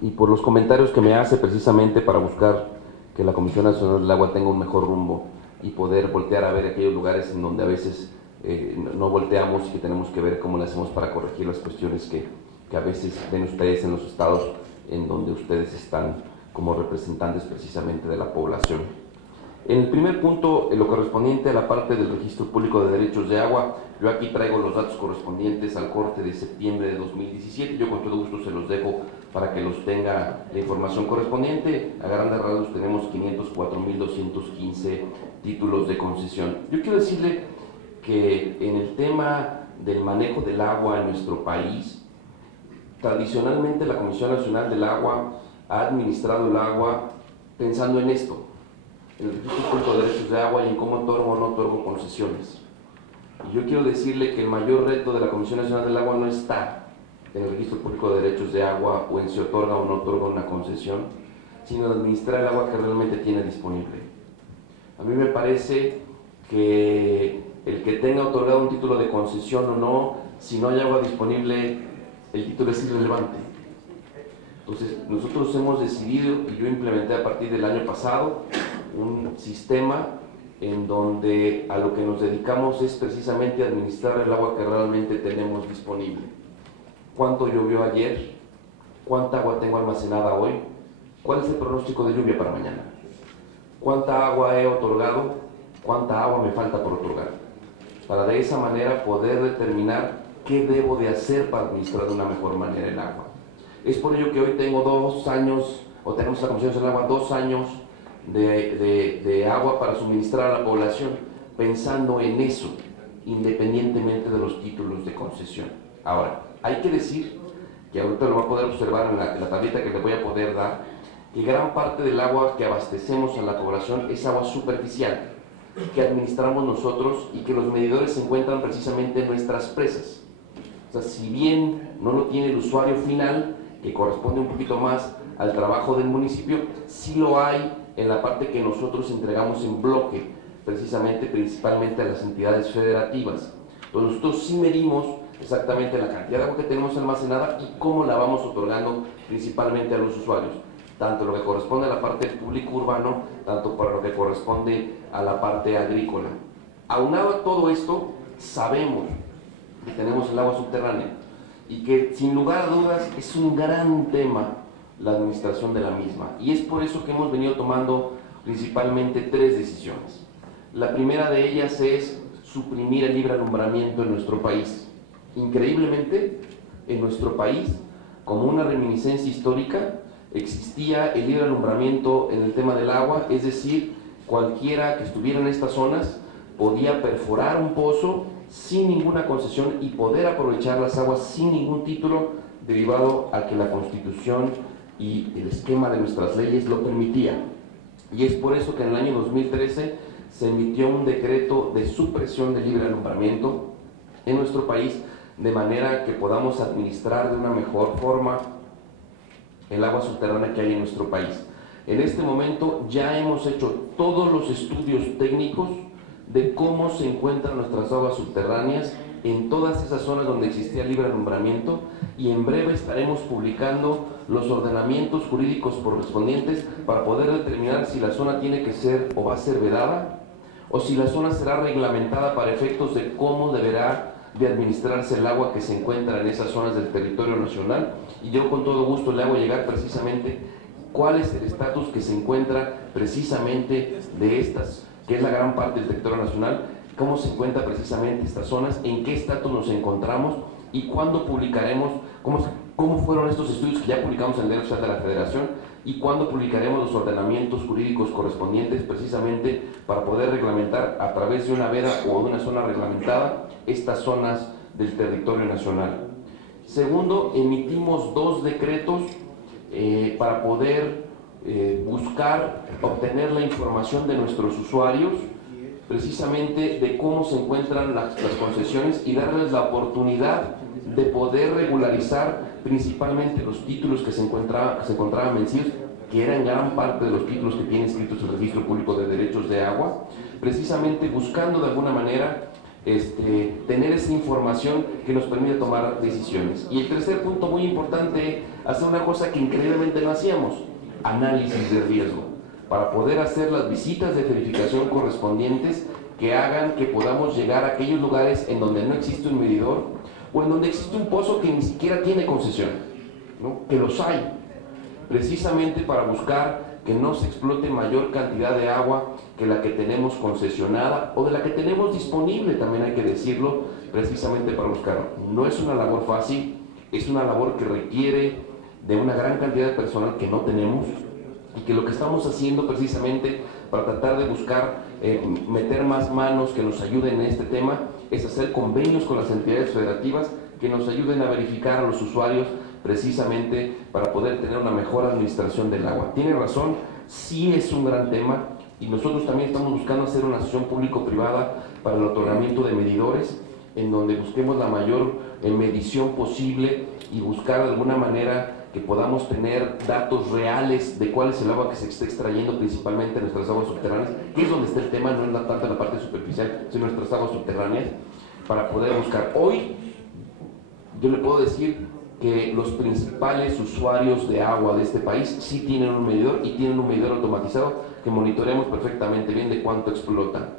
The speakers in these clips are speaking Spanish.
y por los comentarios que me hace precisamente para buscar que la Comisión Nacional del Agua tenga un mejor rumbo y poder voltear a ver aquellos lugares en donde a veces no volteamos y que tenemos que ver cómo le hacemos para corregir las cuestiones que a veces ven ustedes en los estados en donde ustedes están como representantes precisamente de la población. En el primer punto, en lo correspondiente a la parte del Registro Público de Derechos de Agua, yo aquí traigo los datos correspondientes al corte de septiembre de 2017, yo con todo gusto se los dejo para que los tenga la información correspondiente. A grandes rasgos tenemos 504.215 títulos de concesión. Yo quiero decirle que en el tema del manejo del agua en nuestro país, tradicionalmente la Comisión Nacional del Agua ha administrado el agua pensando en esto, en el Registro Público de Derechos de Agua y en cómo otorgo o no otorgo concesiones. Y yo quiero decirle que el mayor reto de la Comisión Nacional del Agua no está en el Registro Público de Derechos de Agua o en si otorga o no otorga una concesión, sino en administrar el agua que realmente tiene disponible. A mí me parece que el que tenga otorgado un título de concesión o no, si no hay agua disponible, el título es irrelevante. Entonces, nosotros hemos decidido, y yo implementé a partir del año pasado, un sistema en donde a lo que nos dedicamos es precisamente administrar el agua que realmente tenemos disponible. ¿Cuánto llovió ayer? ¿Cuánta agua tengo almacenada hoy? ¿Cuál es el pronóstico de lluvia para mañana? ¿Cuánta agua he otorgado? ¿Cuánta agua me falta por otorgar? Para de esa manera poder determinar qué debo de hacer para administrar de una mejor manera el agua. Es por ello que hoy tengo 2 años, o tenemos la Comisión Nacional del Agua, 2 años de agua para suministrar a la población, pensando en eso, independientemente de los títulos de concesión. Ahora, hay que decir, que ahorita lo va a poder observar en la tablita que le voy a poder dar, que gran parte del agua que abastecemos a la población es agua superficial, que administramos nosotros y que los medidores se encuentran precisamente en nuestras presas. O sea, si bien no lo tiene el usuario final, que corresponde un poquito más al trabajo del municipio, sí lo hay en la parte que nosotros entregamos en bloque, precisamente, principalmente a las entidades federativas. Entonces nosotros sí medimos exactamente la cantidad de agua que tenemos almacenada y cómo la vamos otorgando principalmente a los usuarios, tanto lo que corresponde a la parte del público urbano, tanto para lo que corresponde a la parte agrícola. Aunado a todo esto, sabemos que tenemos el agua subterránea y que sin lugar a dudas es un gran tema la administración de la misma, y es por eso que hemos venido tomando principalmente 3 decisiones. La primera de ellas es suprimir el libre alumbramiento en nuestro país. Increíblemente, en nuestro país, como una reminiscencia histórica, existía el libre alumbramiento en el tema del agua, es decir, cualquiera que estuviera en estas zonas podía perforar un pozo sin ninguna concesión y poder aprovechar las aguas sin ningún título, derivado a que la Constitución y el esquema de nuestras leyes lo permitía. Y es por eso que en el año 2013 se emitió un decreto de supresión del libre alumbramiento en nuestro país, de manera que podamos administrar de una mejor forma el agua subterránea que hay en nuestro país. En este momento ya hemos hecho todos los estudios técnicos de cómo se encuentran nuestras aguas subterráneas en todas esas zonas donde existía libre alumbramiento, y en breve estaremos publicando los ordenamientos jurídicos correspondientes para poder determinar si la zona tiene que ser o va a ser vedada, o si la zona será reglamentada para efectos de cómo deberá de administrarse el agua que se encuentra en esas zonas del territorio nacional. Y yo con todo gusto le hago llegar precisamente cuál es el estatus que se encuentra precisamente de estas, que es la gran parte del territorio nacional, cómo se encuentran precisamente estas zonas, en qué estatus nos encontramos y cuándo publicaremos, cómo fueron estos estudios que ya publicamos en el Diario Oficial de la Federación, y cuándo publicaremos los ordenamientos jurídicos correspondientes precisamente para poder reglamentar a través de una veda o de una zona reglamentada estas zonas del territorio nacional. Segundo, emitimos 2 decretos para poder buscar obtener la información de nuestros usuarios, precisamente de cómo se encuentran las concesiones, y darles la oportunidad de poder regularizar principalmente los títulos que se encontraban vencidos, que eran gran parte de los títulos que tiene inscritos el Registro Público de Derechos de Agua, precisamente buscando de alguna manera tener esa información que nos permite tomar decisiones. Y el tercer punto muy importante, hacer una cosa que increíblemente no hacíamos: análisis de riesgo, para poder hacer las visitas de verificación correspondientes que hagan que podamos llegar a aquellos lugares en donde no existe un medidor o en donde existe un pozo que ni siquiera tiene concesión, ¿no? Que los hay, precisamente para buscar que no se explote mayor cantidad de agua que la que tenemos concesionada o de la que tenemos disponible, también hay que decirlo, precisamente para buscar. No es una labor fácil, es una labor que requiere de una gran cantidad de personal que no tenemos, y que lo que estamos haciendo precisamente para tratar de buscar meter más manos que nos ayuden en este tema es hacer convenios con las entidades federativas que nos ayuden a verificar a los usuarios, precisamente para poder tener una mejor administración del agua. Tiene razón, sí es un gran tema, y nosotros también estamos buscando hacer una asociación público-privada para el otorgamiento de medidores, en donde busquemos la mayor medición posible y buscar de alguna manera que podamos tener datos reales de cuál es el agua que se está extrayendo, principalmente en nuestras aguas subterráneas, que es donde está el tema, no es tanto en la parte superficial, sino en nuestras aguas subterráneas, para poder buscar. Hoy, yo le puedo decir que los principales usuarios de agua de este país sí tienen un medidor, y tienen un medidor automatizado que monitoreamos perfectamente bien de cuánto explotan.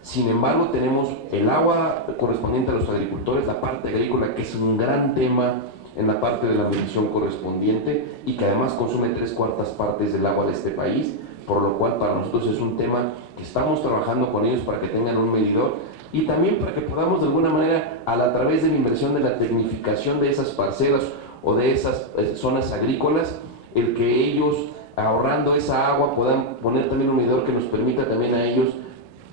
Sin embargo, tenemos el agua correspondiente a los agricultores, la parte agrícola, que es un gran tema en la parte de la medición correspondiente, y que además consume 3/4 partes del agua de este país, por lo cual para nosotros es un tema que estamos trabajando con ellos para que tengan un medidor, y también para que podamos de alguna manera, a través de la inversión de la tecnificación de esas parcelas o de esas zonas agrícolas, el que ellos, ahorrando esa agua, puedan poner también un medidor que nos permita también a ellos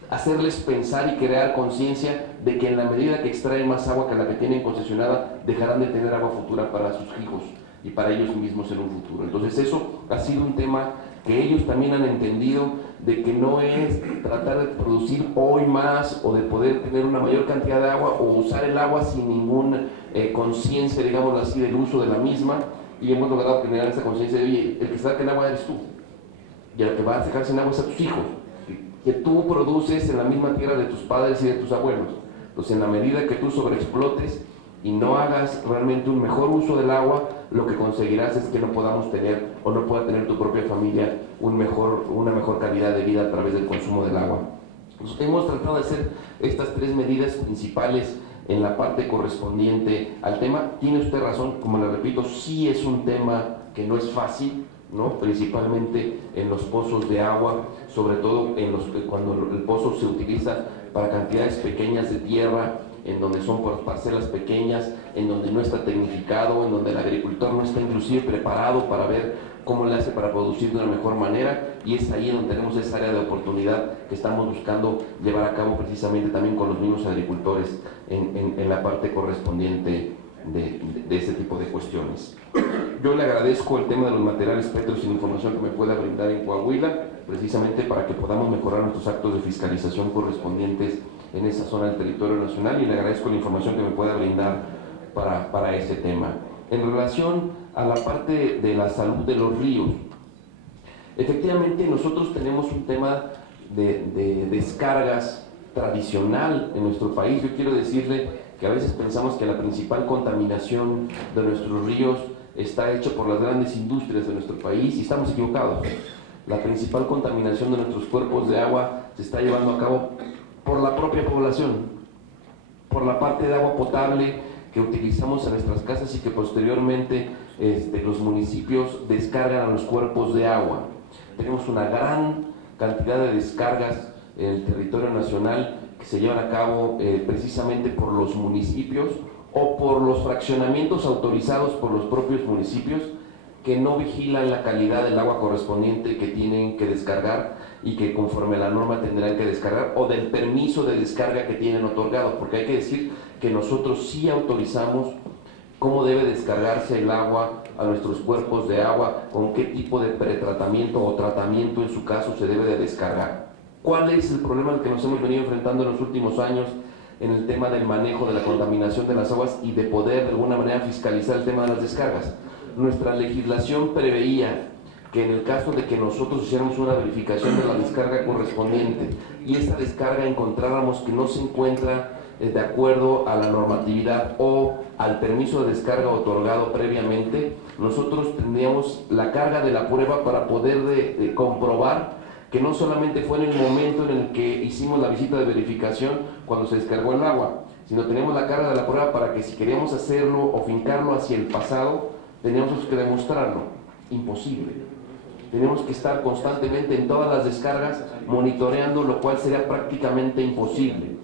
hacerles pensar y crear conciencia de que en la medida que extraen más agua que la que tienen concesionada, dejarán de tener agua futura para sus hijos y para ellos mismos en un futuro. Entonces eso ha sido un tema que ellos también han entendido, de que no es tratar de producir hoy más o de poder tener una mayor cantidad de agua o usar el agua sin ninguna conciencia, digámoslo así, del uso de la misma, y hemos logrado generar esa conciencia de: oye, el que saca el agua eres tú, y el que va a dejar sin agua es a tus hijos, que tú produces en la misma tierra de tus padres y de tus abuelos. Entonces, en la medida que tú sobreexplotes y no hagas realmente un mejor uso del agua, lo que conseguirás es que no podamos tener, o no pueda tener tu propia familia, una mejor calidad de vida a través del consumo del agua. Entonces, hemos tratado de hacer estas 3 medidas principales en la parte correspondiente al tema. Tiene usted razón, como le repito, sí es un tema que no es fácil, ¿no? Principalmente en los pozos de agua, sobre todo cuando el pozo se utiliza para cantidades pequeñas de tierra, en donde son por parcelas pequeñas, en donde no está tecnificado, en donde el agricultor no está inclusive preparado para ver cómo le hace para producir de una mejor manera, y es ahí donde tenemos esa área de oportunidad que estamos buscando llevar a cabo precisamente también con los mismos agricultores en la parte correspondiente de ese tipo de cuestiones. Yo le agradezco el tema de los materiales Petros y la información que me pueda brindar en Coahuila, precisamente para que podamos mejorar nuestros actos de fiscalización correspondientes en esa zona del territorio nacional, y le agradezco la información que me pueda brindar para ese tema. En relación a la parte de la salud de los ríos, efectivamente nosotros tenemos un tema de descargas tradicional en nuestro país. Yo quiero decirle que a veces pensamos que la principal contaminación de nuestros ríos está hecha por las grandes industrias de nuestro país, y estamos equivocados. La principal contaminación de nuestros cuerpos de agua se está llevando a cabo por la propia población, por la parte de agua potable que utilizamos en nuestras casas y que posteriormente los municipios descargan a los cuerpos de agua. Tenemos una gran cantidad de descargas en el territorio nacional que se llevan a cabo precisamente por los municipios o por los fraccionamientos autorizados por los propios municipios, que no vigilan la calidad del agua correspondiente que tienen que descargar y que conforme a la norma tendrán que descargar, o del permiso de descarga que tienen otorgado, porque hay que decir que nosotros sí autorizamos cómo debe descargarse el agua a nuestros cuerpos de agua, con qué tipo de pretratamiento o tratamiento en su caso se debe de descargar. ¿Cuál es el problema al que nos hemos venido enfrentando en los últimos años en el tema del manejo de la contaminación de las aguas y de poder de alguna manera fiscalizar el tema de las descargas? Nuestra legislación preveía que en el caso de que nosotros hiciéramos una verificación de la descarga correspondiente y esta descarga encontráramos que no se encuentra de acuerdo a la normatividad o al permiso de descarga otorgado previamente, nosotros tendríamos la carga de la prueba para poder comprobar que no solamente fue en el momento en el que hicimos la visita de verificación cuando se descargó el agua, sino tenemos la carga de la prueba para que si queríamos hacerlo o fincarlo hacia el pasado, teníamos que demostrarlo. Imposible. Tenemos que estar constantemente en todas las descargas monitoreando, lo cual sería prácticamente imposible.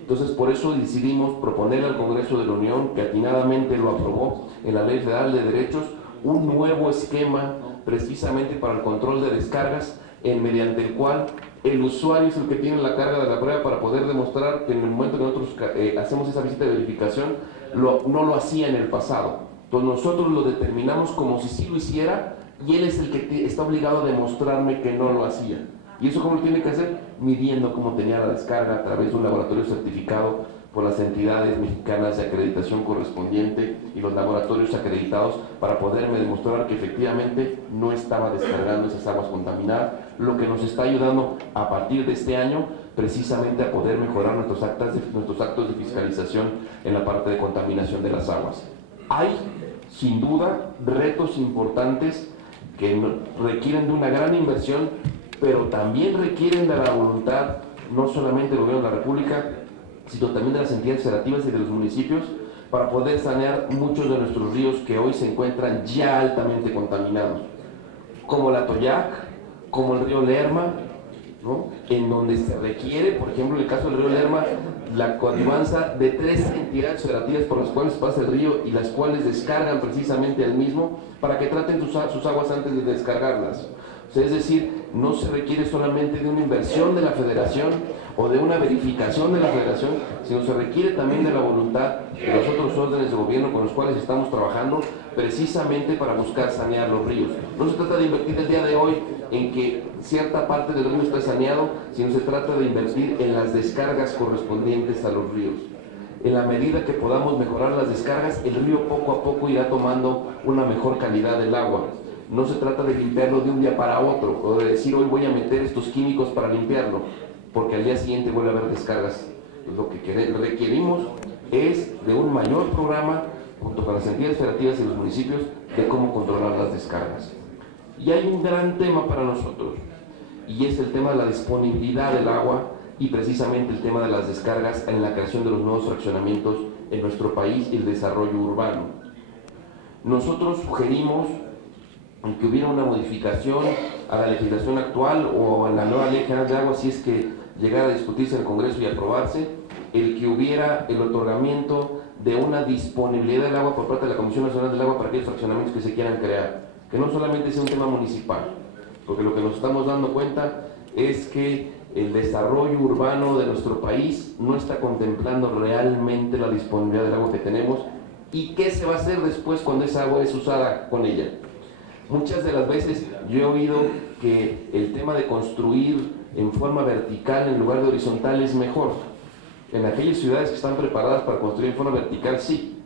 Entonces, por eso decidimos proponerle al Congreso de la Unión, que atinadamente lo aprobó en la Ley Federal de Derechos, un nuevo esquema precisamente para el control de descargas, mediante el cual el usuario es el que tiene la carga de la prueba para poder demostrar que en el momento que nosotros hacemos esa visita de verificación, no lo hacía en el pasado. Entonces nosotros lo determinamos como si sí lo hiciera, y él es el que está obligado a demostrarme que no lo hacía. ¿Y eso cómo lo tiene que hacer? Midiendo cómo tenía la descarga a través de un laboratorio certificado por las entidades mexicanas de acreditación correspondiente y los laboratorios acreditados para poderme demostrar que efectivamente no estaba descargando esas aguas contaminadas, lo que nos está ayudando a partir de este año precisamente a poder mejorar nuestros actos de fiscalización en la parte de contaminación de las aguas. Hay, sin duda, retos importantes que requieren de una gran inversión, pero también requieren de la voluntad no solamente del Gobierno de la República, sino también de las entidades federativas y de los municipios, para poder sanear muchos de nuestros ríos que hoy se encuentran ya altamente contaminados, como el Atoyac, como el río Lerma, ¿no? En donde se requiere, por ejemplo, en el caso del río Lerma, la coadyuvanza de 3 entidades federativas por las cuales pasa el río y las cuales descargan precisamente al mismo para que traten sus aguas antes de descargarlas. O sea, es decir, no se requiere solamente de una inversión de la federación o de una verificación de la federación, sino se requiere también de la voluntad de los otros órdenes de gobierno con los cuales estamos trabajando precisamente para buscar sanear los ríos. No se trata de invertir el día de hoy en que cierta parte del río esté saneado, sino se trata de invertir en las descargas correspondientes a los ríos. En la medida que podamos mejorar las descargas, el río poco a poco irá tomando una mejor calidad del agua. No se trata de limpiarlo de un día para otro, o de decir hoy voy a meter estos químicos para limpiarlo, porque al día siguiente vuelve a haber descargas. Lo que requerimos es de un mayor programa, junto con las entidades federativas y los municipios, de cómo controlar las descargas. Y hay un gran tema para nosotros, y es el tema de la disponibilidad del agua y precisamente el tema de las descargas en la creación de los nuevos fraccionamientos en nuestro país y el desarrollo urbano. Nosotros sugerimos que hubiera una modificación a la legislación actual o a la nueva Ley General de Agua, si es que llegara a discutirse en el Congreso y aprobarse, el que hubiera el otorgamiento de una disponibilidad del agua por parte de la Comisión Nacional del Agua para aquellos fraccionamientos que se quieran crear, que no solamente sea un tema municipal, porque lo que nos estamos dando cuenta es que el desarrollo urbano de nuestro país no está contemplando realmente la disponibilidad del agua que tenemos y qué se va a hacer después cuando esa agua es usada con ella. Muchas de las veces yo he oído que el tema de construir en forma vertical en lugar de horizontal es mejor. En aquellas ciudades que están preparadas para construir en forma vertical, sí,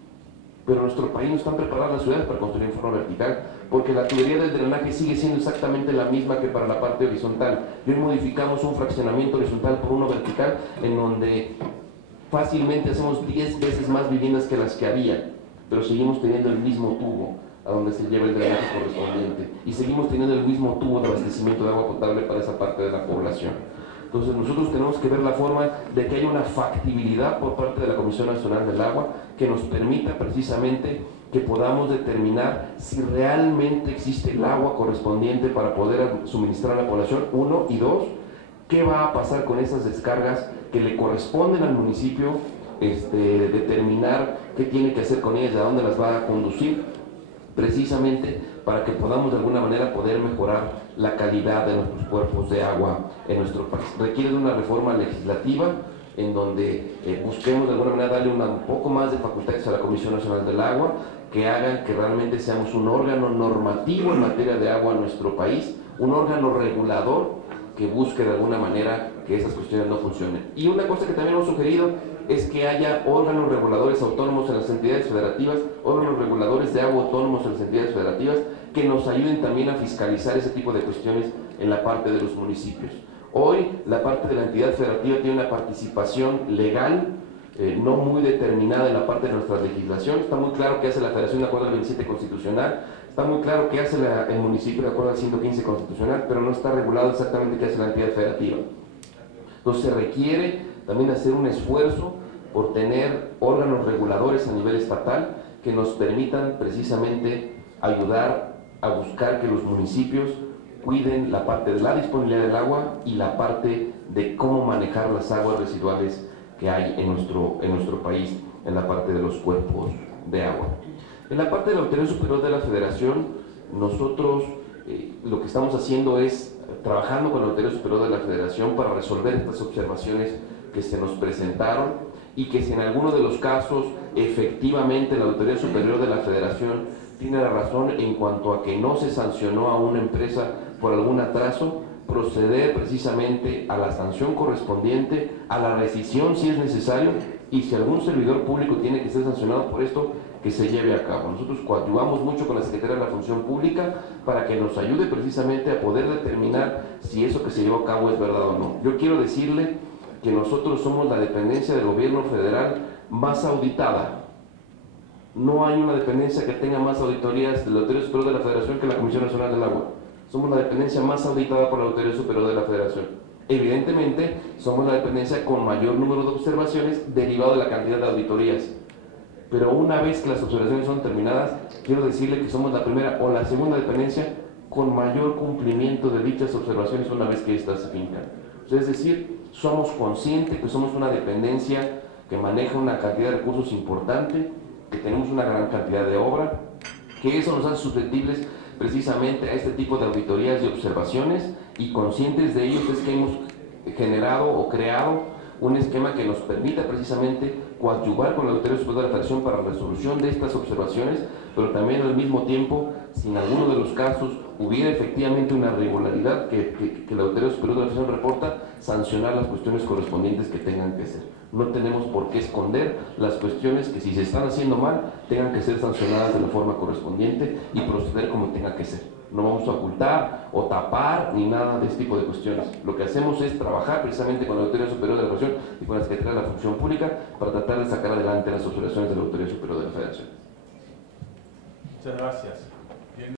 pero en nuestro país no están preparadas las ciudades para construir en forma vertical, porque la tubería del drenaje sigue siendo exactamente la misma que para la parte horizontal. Y hoy modificamos un fraccionamiento horizontal por uno vertical, en donde fácilmente hacemos 10 veces más viviendas que las que había, pero seguimos teniendo el mismo tubo a donde se lleva el drenaje correspondiente y seguimos teniendo el mismo tubo de abastecimiento de agua potable para esa parte de la población. Entonces nosotros tenemos que ver la forma de que haya una factibilidad por parte de la Comisión Nacional del Agua que nos permita precisamente que podamos determinar si realmente existe el agua correspondiente para poder suministrar a la población, 1, y 2, qué va a pasar con esas descargas que le corresponden al municipio, determinar qué tiene que hacer con ellas, a dónde las va a conducir, precisamente para que podamos de alguna manera poder mejorar la calidad de nuestros cuerpos de agua en nuestro país. Requiere de una reforma legislativa en donde busquemos de alguna manera darle un poco más de facultades a la Comisión Nacional del Agua, que hagan que realmente seamos un órgano normativo en materia de agua en nuestro país, un órgano regulador que busque de alguna manera que esas cuestiones no funcionen. Y una cosa que también hemos sugerido es que haya órganos reguladores autónomos en las entidades federativas, órganos reguladores de agua autónomos en las entidades federativas, que nos ayuden también a fiscalizar ese tipo de cuestiones en la parte de los municipios. Hoy la parte de la entidad federativa tiene una participación legal no muy determinada en la parte de nuestra legislación. Está muy claro qué hace la Federación de acuerdo al 27 constitucional, está muy claro qué hace el municipio de acuerdo al 115 constitucional, pero no está regulado exactamente qué hace la entidad federativa. Entonces se requiere también hacer un esfuerzo por tener órganos reguladores a nivel estatal que nos permitan precisamente ayudar a buscar que los municipios cuiden la parte de la disponibilidad del agua y la parte de cómo manejar las aguas residuales que hay en nuestro país, en la parte de los cuerpos de agua. En la parte de la Auditoría Superior de la Federación, nosotros lo que estamos haciendo es trabajando con la Auditoría Superior de la Federación para resolver estas observaciones que se nos presentaron y que si en alguno de los casos efectivamente la Auditoría Superior de la Federación tiene la razón en cuanto a que no se sancionó a una empresa por algún atraso, proceder precisamente a la sanción correspondiente, a la rescisión si es necesario, y si algún servidor público tiene que ser sancionado por esto, que se lleve a cabo. Nosotros coadyuvamos mucho con la Secretaría de la Función Pública para que nos ayude precisamente a poder determinar si eso que se llevó a cabo es verdad o no. Yo quiero decirle que nosotros somos la dependencia del gobierno federal más auditada. No hay una dependencia que tenga más auditorías de la Auditoría Superior de la Federación que la Comisión Nacional del Agua. Somos la dependencia más auditada por la Auditoría Superior de la Federación. Evidentemente, somos la dependencia con mayor número de observaciones derivado de la cantidad de auditorías. Pero una vez que las observaciones son terminadas, quiero decirle que somos la primera o la segunda dependencia con mayor cumplimiento de dichas observaciones una vez que éstas se fincan. Es decir, somos conscientes que somos una dependencia que maneja una cantidad de recursos importante, que tenemos una gran cantidad de obra, que eso nos hace susceptibles precisamente a este tipo de auditorías y observaciones, y conscientes de ellos es que hemos generado o creado un esquema que nos permita precisamente coadyuvar con la Auditoría Superior de la Federación para la resolución de estas observaciones, pero también al mismo tiempo, si en alguno de los casos hubiera efectivamente una irregularidad que la Auditoría Superior de la Federación reporta, sancionar las cuestiones correspondientes que tengan que ser. No tenemos por qué esconder las cuestiones que, si se están haciendo mal, tengan que ser sancionadas de la forma correspondiente y proceder como tenga que ser. No vamos a ocultar o tapar ni nada de este tipo de cuestiones. Lo que hacemos es trabajar precisamente con la Auditoría Superior de la Federación y con la Secretaría de la Función Pública para tratar de sacar adelante las observaciones de la Auditoría Superior de la Federación. Muchas gracias.